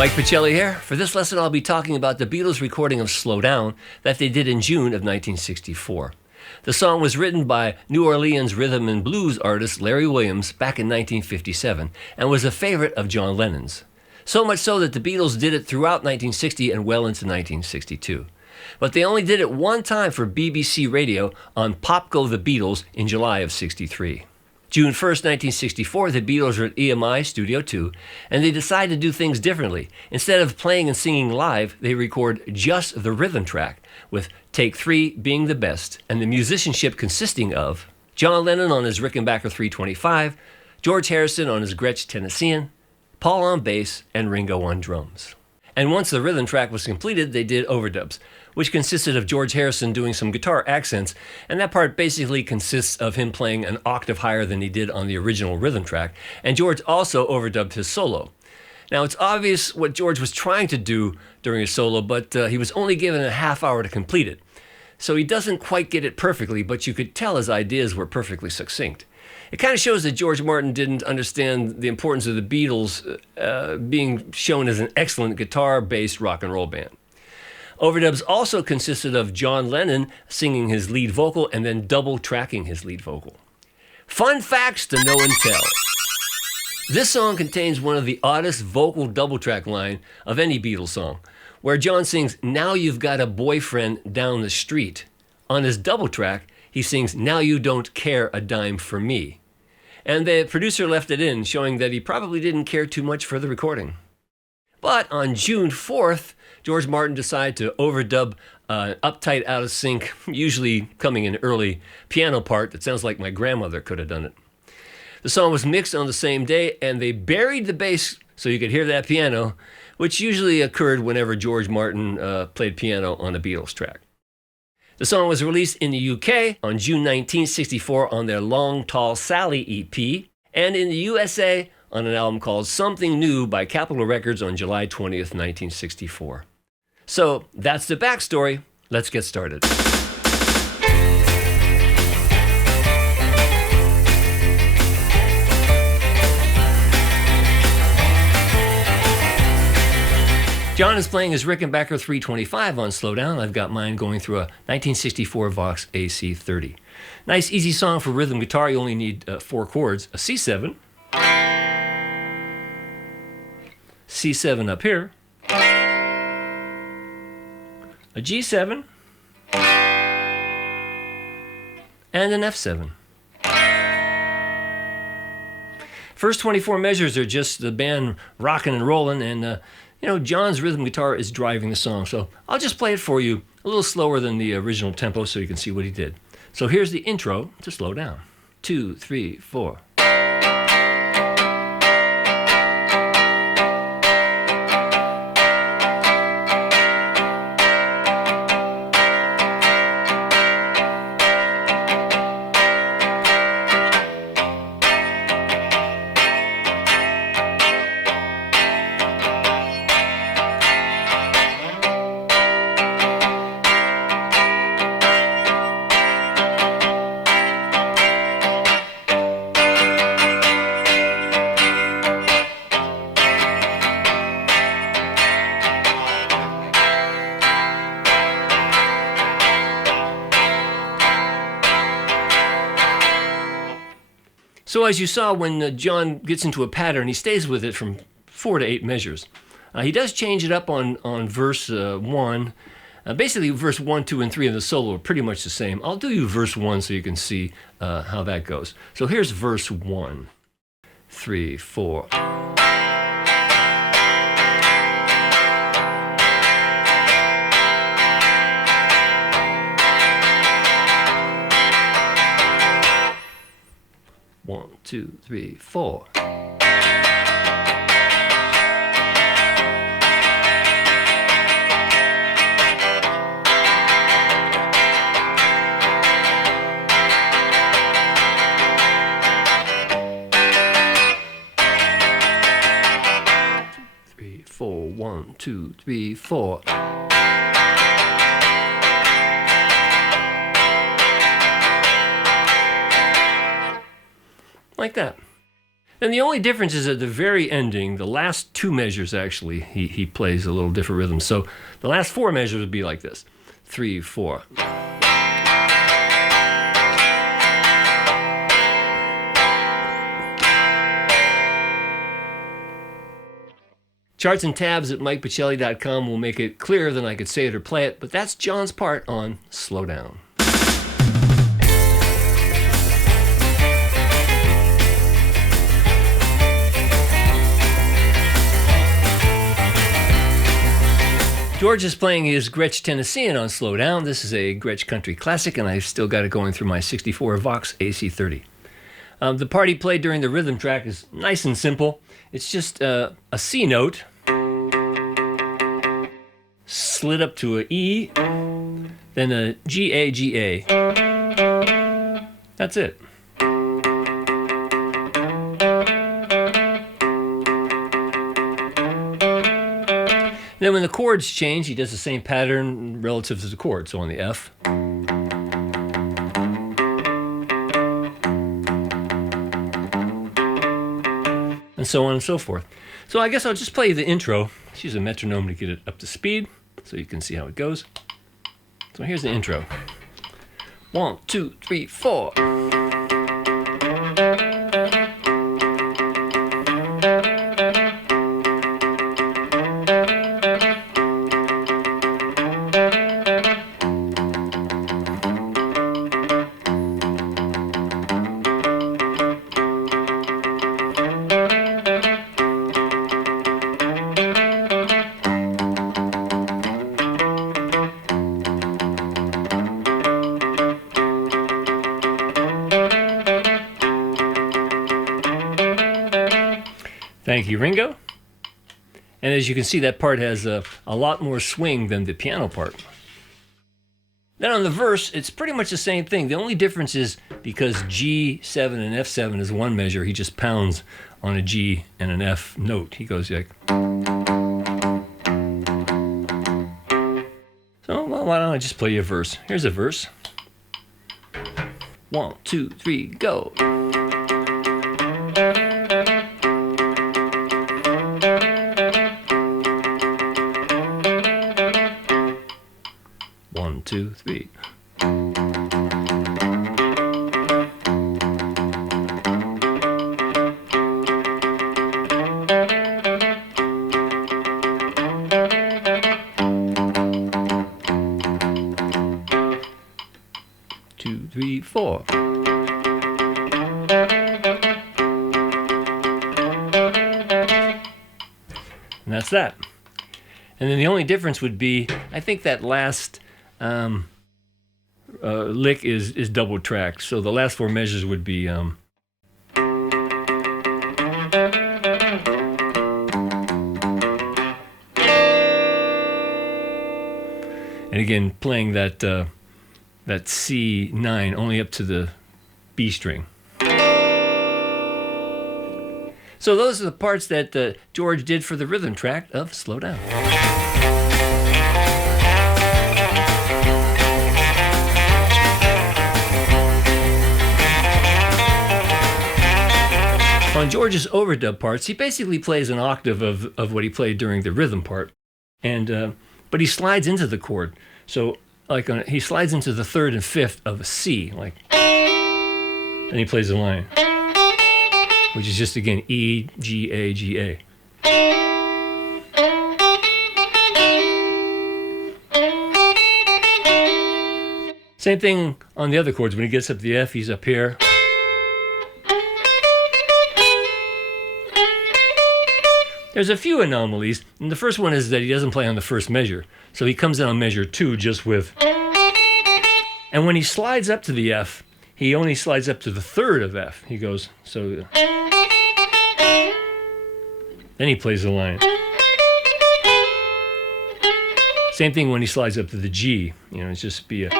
Mike Pachelli here. For this lesson, I'll be talking about the Beatles' recording of Slow Down that they did in June of 1964. The song was written by New Orleans rhythm and blues artist Larry Williams back in 1957 and was a favorite of John Lennon's. So much so that the Beatles did it throughout 1960 and well into 1962. But they only did it one time for BBC Radio on Pop Go the Beatles in July of 63. June 1st, 1964, the Beatles were at EMI Studio 2, and they decided to do things differently. Instead of playing and singing live, they record just the rhythm track, with take 3 being the best, and the musicianship consisting of John Lennon on his Rickenbacker 325, George Harrison on his Gretsch Tennessean, Paul on bass, and Ringo on drums. And once the rhythm track was completed, they did overdubs, which consisted of George Harrison doing some guitar accents, and that part basically consists of him playing an octave higher than he did on the original rhythm track, and George also overdubbed his solo. Now, it's obvious what George was trying to do during his solo, but he was only given a half hour to complete it. So he doesn't quite get it perfectly, but you could tell his ideas were perfectly succinct. It kind of shows that George Martin didn't understand the importance of the Beatles being shown as an excellent guitar-based rock and roll band. Overdubs also consisted of John Lennon singing his lead vocal and then double tracking his lead vocal. Fun facts to know and tell. This song contains one of the oddest vocal double track line of any Beatles song, where John sings, "Now you've got a boyfriend down the street." On his double track, he sings, "Now you don't care a dime for me." And the producer left it in, showing that he probably didn't care too much for the recording. But on June 4th, George Martin decided to overdub an uptight, out of sync, usually coming in early, piano part that sounds like my grandmother could have done it. The song was mixed on the same day, and they buried the bass so you could hear that piano, which usually occurred whenever George Martin played piano on a Beatles track. The song was released in the UK on June 1964 on their Long Tall Sally EP, and in the USA on an album called Something New by Capitol Records on July 20th, 1964. So that's the backstory. Let's get started. John is playing his Rickenbacker 325 on Slow Down. I've got mine going through a 1964 Vox AC30. Nice, easy song for rhythm guitar. You only need 4 chords. A C7, C7 up here, a G7, and an F7. First 24 measures are just the band rocking and rolling, and John's rhythm guitar is driving the song, so I'll just play it for you a little slower than the original tempo so you can see what he did. So here's the intro to Slow Down. 2, 3, 4. 'So as you saw, when John gets into a pattern, he stays with it from 4 to 8 measures. He does change it up on verse 1. Basically, verse 1, 2, and 3 of the solo are pretty much the same. I'll do you verse 1 so you can see how that goes. So here's verse 1. 3, 4. One, 2, 3, 4. Three, 4. 1, 2, 3, 4. Like that. And the only difference is at the very ending, the last two measures actually, he plays a little different rhythm. So the last four measures would be like this: 3, 4. Charts and tabs at MikePachelli.com will make it clearer than I could say it or play it, but that's John's part on Slow Down. George is playing his Gretsch Tennessean on Slow Down. This is a Gretsch country classic, and I've still got it going through my 64 Vox AC30. The part he played during the rhythm track is nice and simple. It's just a C note, slid up to an E, then a G, A, G, A. That's it. Then when the chords change, he does the same pattern relative to the chord. So on the F. And so on and so forth. So I guess I'll just play the intro. Let's use a metronome to get it up to speed so you can see how it goes. So here's the intro. 1, 2, 3, 4. Thank you, Ringo. And as you can see, that part has a lot more swing than the piano part. Then on the verse, it's pretty much the same thing. The only difference is because G7 and F7 is one measure, he just pounds on a G and an F note. He goes like... So, well, why don't I just play you a verse? Here's a verse. 1, 2, 3, go. One, two, three. Two, three, four. And that's that. And then the only difference would be, I think that last lick is double tracked. So the last four measures would be and again playing that C9 only up to the B string. So those are the parts that George did for the rhythm track of Slow Down. On George's overdub parts, he basically plays an octave of what he played during the rhythm part, and but he slides into the chord. So like he slides into the third and fifth of a C, like, and he plays a line, which is just again E, G, A, G, A. Same thing on the other chords. When he gets up the F, he's up here. There's a few anomalies, and the first one is that he doesn't play on the first measure. So he comes in on measure 2 just with... And when he slides up to the F, he only slides up to the third of F. He goes, so... Then he plays the line. Same thing when he slides up to the G. You know, it's just be a...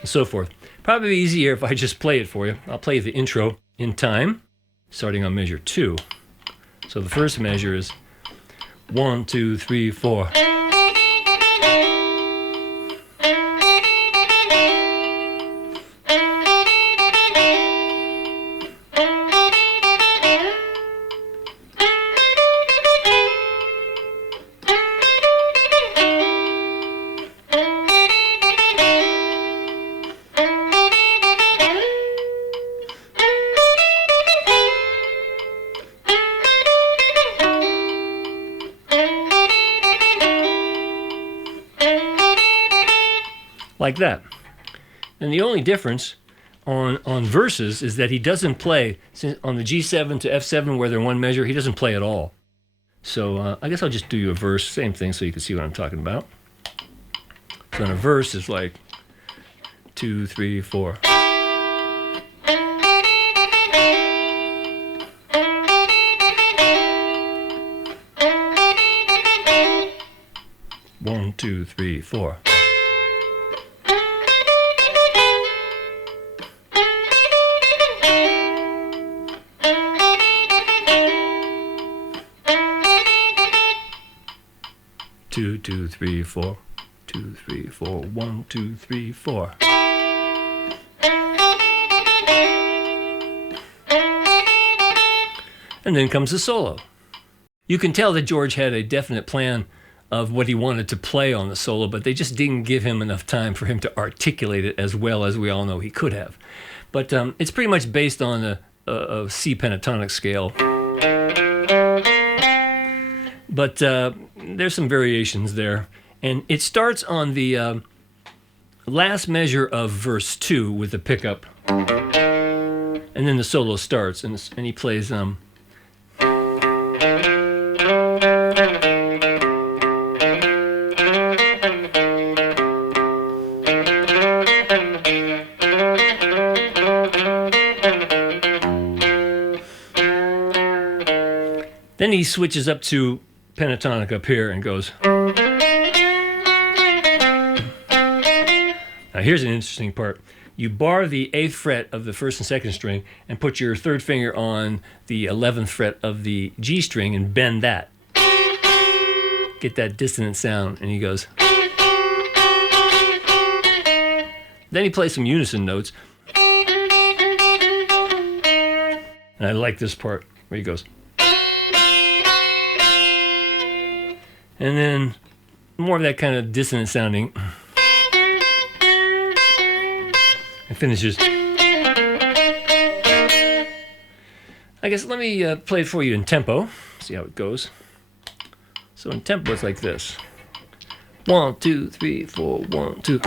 And so forth. Probably easier if I just play it for you. I'll play the intro in time, starting on measure 2. So the first measure is 1, 2, 3, 4. like that. And the only difference on verses is that he doesn't play on the G7 to F7 where they're one measure. He doesn't play at all. So I guess I'll just do you a verse, same thing, so you can see what I'm talking about. So in a verse is like 2, 3, 4. One, 2, 3, 4. Two, 2, 3, 4. 2, 3, 4. 1, 2, 3, 4. And then comes the solo. You can tell that George had a definite plan of what he wanted to play on the solo, but they just didn't give him enough time for him to articulate it as well as we all know he could have. But it's pretty much based on a C pentatonic scale. But there's some variations there. And it starts on the last measure of verse 2 with the pickup. And then the solo starts, and he plays... Then he switches up to pentatonic up here and goes. Now here's an interesting part. You bar the 8th fret of the 1st and 2nd string and put your 3rd finger on the 11th fret of the G string and bend that. Get that dissonant sound, and he goes. Then he plays some unison notes. And I like this part where he goes. And then more of that kind of dissonant sounding. And finishes. I guess let me play it for you in tempo. See how it goes. So in tempo it's like this. 1, 2, 3, 4, 1, 2.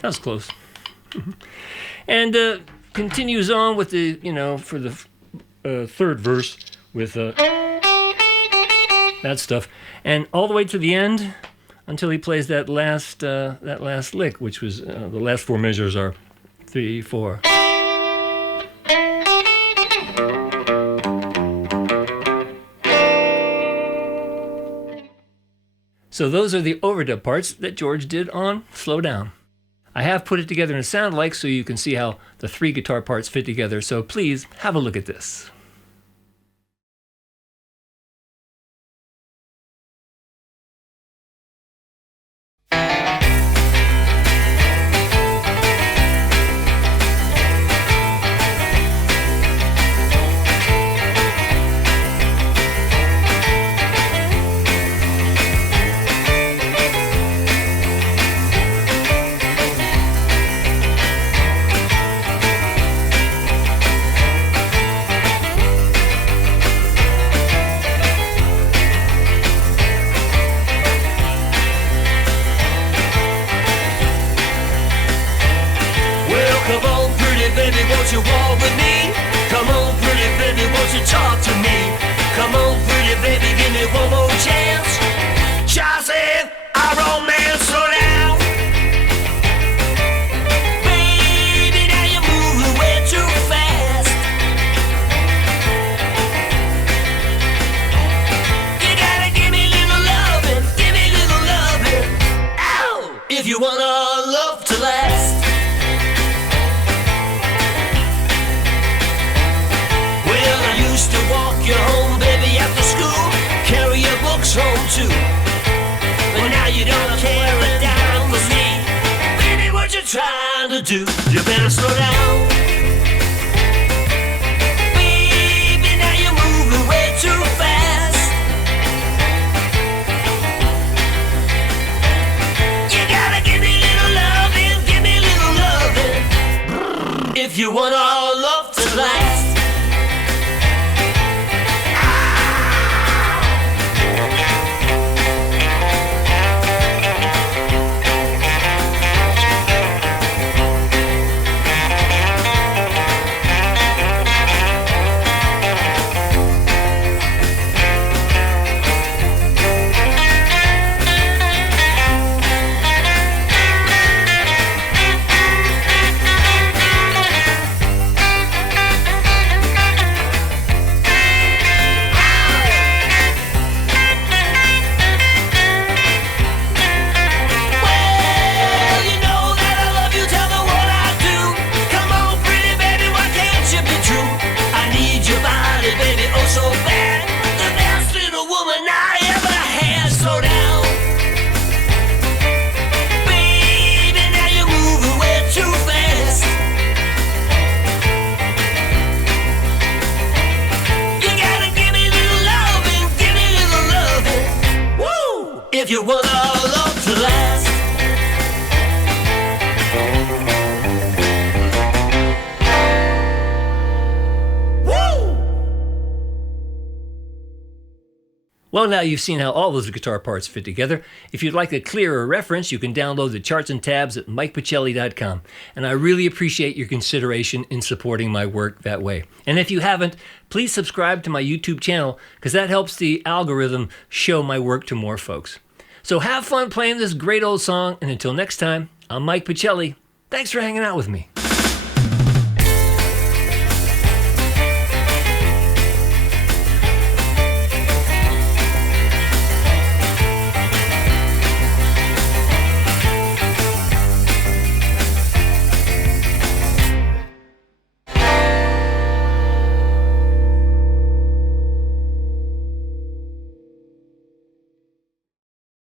That was close. And continues on with the, for the 3rd verse with that stuff. And all the way to the end until he plays that last lick, which was the last 4 measures are 3, 4. So those are the overdub parts that George did on Slow Down. I have put it together in a sound alike so you can see how the 3 guitar parts fit together, so please have a look at this. Won't you walk with me? Come on, pretty baby, won't you talk to me? Come on, pretty baby, give me one more chance. Child said, our romance slow down. Baby, now you're moving way too fast. You gotta give me little loving, give me little loving. Ow! If you want our love to last. Used to walk you home, baby, after school. Carry your too. But now you don't care a damn for me. Baby, what you trying to do? You better slow down. Baby, now you're moving way too fast. You gotta give me a little loving, give me a little loving. If you want our love to last. If you want our love to last. Woo! Well, now you've seen how all those guitar parts fit together. If you'd like a clearer reference, you can download the charts and tabs at MikePachelli.com. And I really appreciate your consideration in supporting my work that way. And if you haven't, please subscribe to my YouTube channel, because that helps the algorithm show my work to more folks. So have fun playing this great old song, and until next time, I'm Mike Pachelli. Thanks for hanging out with me.